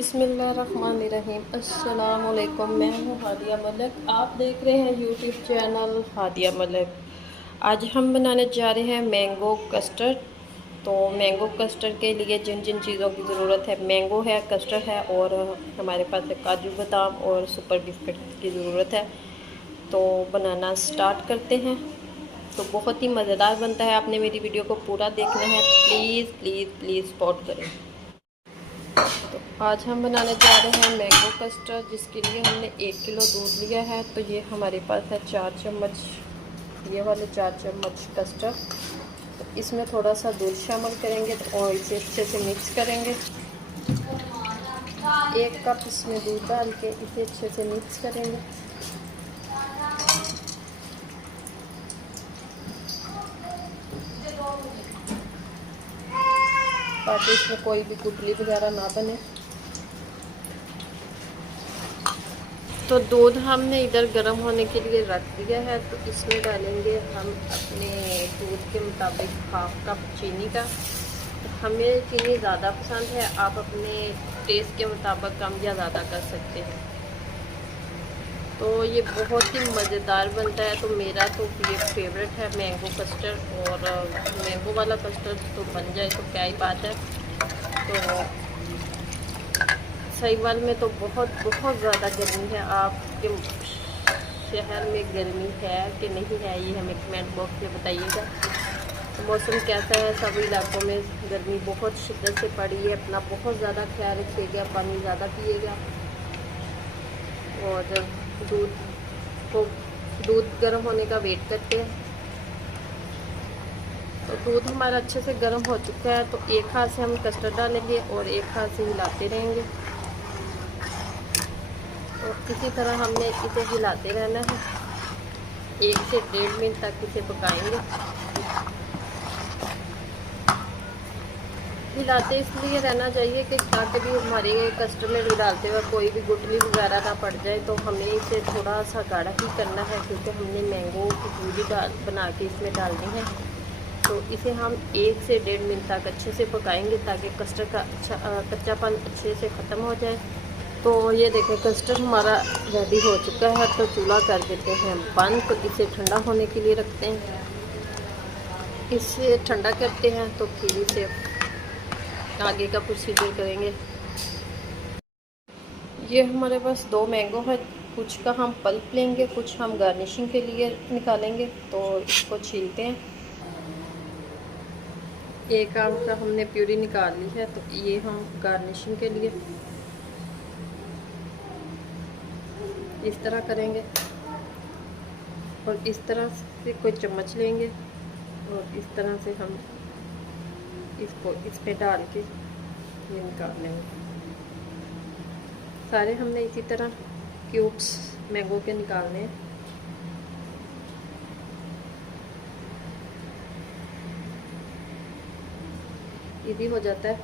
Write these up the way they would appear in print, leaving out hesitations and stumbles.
बिस्मिल्लाहिर्रहमानिर्रहीम। अस्सलाम वालेकुम। मैं हूँ हादिया मलिक। आप देख रहे हैं यूट्यूब चैनल हादिया मलिक। आज हम बनाने जा रहे हैं मैंगो कस्टर्ड। तो मैंगो कस्टर्ड के लिए जिन जिन चीज़ों की ज़रूरत है, मैंगो है, कस्टर्ड है और हमारे पास है काजू बादाम और सुपर बिस्किट की ज़रूरत है। तो बनाना स्टार्ट करते हैं। तो बहुत ही मज़ेदार बनता है। आपने मेरी वीडियो को पूरा देखना है। प्लीज़ प्लीज़ प्लीज़ सपोर्ट करें। तो आज हम बनाने जा रहे हैं मैंगो कस्टर्ड, जिसके लिए हमने 1 किलो दूध लिया है। तो ये हमारे पास है 4 चम्मच, ये वाले 4 चम्मच कस्टर्ड। तो इसमें थोड़ा सा दूध शामिल करेंगे और इसे अच्छे से मिक्स करेंगे। 1 कप इसमें दूध डाल के इसे अच्छे से मिक्स करेंगे। ताकि इसमें कोई भी गुठली वगैरह ना बने। तो दूध हमने इधर गर्म होने के लिए रख दिया है। तो इसमें डालेंगे हम अपने दूध के मुताबिक 1/2 कप चीनी का। तो हमें चीनी ज़्यादा पसंद है, आप अपने टेस्ट के मुताबिक कम या ज़्यादा कर सकते हैं। तो ये बहुत ही मज़ेदार बनता है। तो मेरा तो ये फेवरेट है मैंगो कस्टर्ड, और मैंगो वाला कस्टर्ड तो बन जाए तो क्या ही बात है। तो साहिवाल में तो बहुत ज़्यादा गर्मी है। आपके शहर में गर्मी है कि नहीं है, ये हमें कमेंट बॉक्स में बताइएगा। तो मौसम कैसा है? सभी इलाकों में गर्मी बहुत शिद्दत से पड़ी है। अपना बहुत ज़्यादा ख्याल रखिएगा, पानी ज़्यादा पिएगा। और दूध गर्म होने का वेट करते हैं। तो दूध हमारा अच्छे से गर्म हो चुका है। तो एक हाथ से हम कस्टर्ड डालेंगे और एक हाथ से हिलाते रहेंगे। तो इसी तरह हमने इसे हिलाते रहना है। 1 से 1.5 मिनट तक इसे पकाएंगे। हिलाते इसलिए रहना चाहिए कि ताकि भी हमारे कस्टर्ड में डालते हुए कोई भी गुठली वगैरह ना पड़ जाए। तो हमें इसे थोड़ा सा गाढ़ा ही करना है, क्योंकि हमने मैंगो की प्यूरी बना के इसमें डालनी है। तो इसे हम 1 से 1.5 मिनट तक अच्छे से पकाएंगे, ताकि कस्टर्ड का कच्चापन अच्छे से ख़त्म हो जाए। तो ये देखें, कस्टर्ड हमारा रेडी हो चुका है। तो चूल्हा कर देते हैं बंद। तो इसे ठंडा होने के लिए रखते हैं। इसे ठंडा करते हैं तो फिर इसे आगे का प्रोसीजर करेंगे। ये हमारे पास 2 मैंगो है। कुछ का हम पल्प लेंगे, कुछ हम गार्निशिंग के लिए निकालेंगे। तो इसको छीलते हैं। एक आम का हमने प्यूरी निकाल ली है। तो ये हम गार्निशिंग के लिए इस तरह करेंगे। और इस तरह से कोई चम्मच लेंगे और इस तरह से हम इसको इसमें डाल के ये निकाल लेंगे। सारे हमने इसी तरह क्यूब्स मैंगो के निकालने हैं। इजी हो जाता है।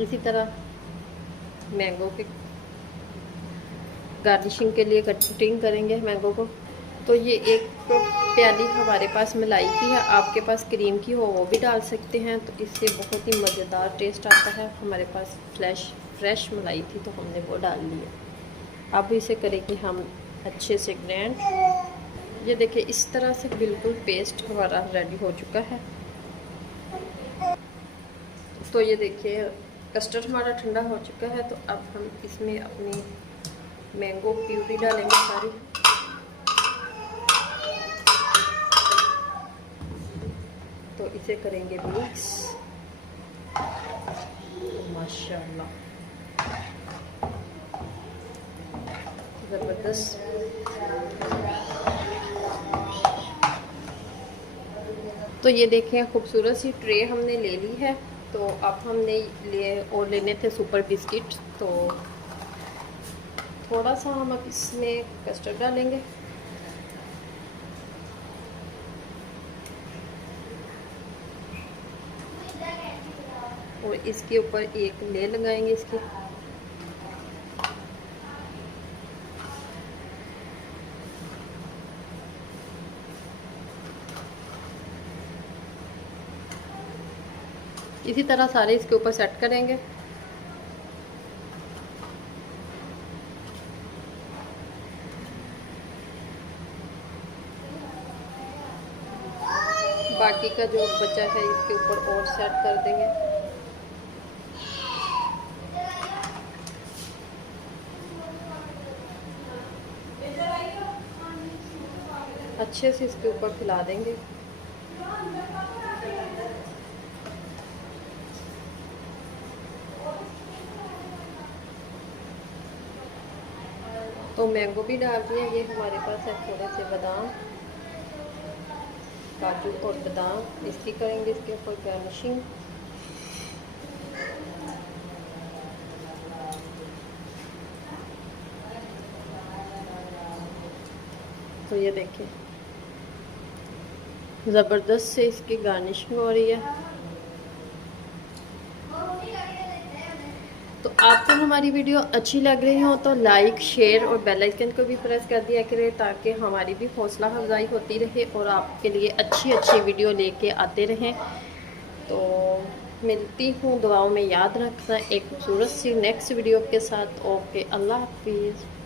इसी तरह मैंगो के गार्निशिंग के लिए कटिंग करेंगे मैंगो को। तो ये एक प्याली हमारे पास मलाई की है, आपके पास क्रीम की हो वो भी डाल सकते हैं। तो इससे बहुत ही मज़ेदार टेस्ट आता है। हमारे पास फ्रेश मलाई थी तो हमने वो डाल ली है। अब इसे करेंगे हम अच्छे से ग्राइंड। ये देखिए, इस तरह से बिल्कुल पेस्ट हमारा रेडी हो चुका है। तो ये देखिए, कस्टर्ड हमारा ठंडा हो चुका है। तो अब हम इसमें अपनी मैंगो प्यूरी डालेंगे सारी। तो इसे करेंगे मिक्स। माशाल्लाह, ज़बरदस्त। तो ये देखें, खूबसूरत सी ट्रे हमने ले ली है। तो अब हमने लेने थे सुपर बिस्किट। तो थोड़ा सा हम अब इसमें कस्टर्ड डालेंगे। और इसके ऊपर एक लेयर लगाएंगे इसकी। इसी तरह सारे इसके ऊपर सेट करेंगे। बाकी का जो बचा है इसके ऊपर और सेट कर देंगे। अच्छे से इसके ऊपर फैला देंगे। तो मैंगो भी डाल दिया। ये हमारे पास है थोड़े से बादाम, काजू और बादाम, इसकी करेंगे इसके ऊपर गार्निशिंग। तो ये देखिए ज़बरदस्त से इसकी गार्निशिंग हो रही है। तो आपको हमारी वीडियो अच्छी लग रही हो तो लाइक, शेयर और बेल आइकन को भी प्रेस कर दिया करें, ताकि हमारी भी हौसला अफजाई होती रहे और आपके लिए अच्छी अच्छी वीडियो लेके आते रहें। तो मिलती हूँ, दुआओं में याद रखना एक खूबसूरत सी नेक्स्ट वीडियो के साथ। ओके, अल्लाह हाफिज़।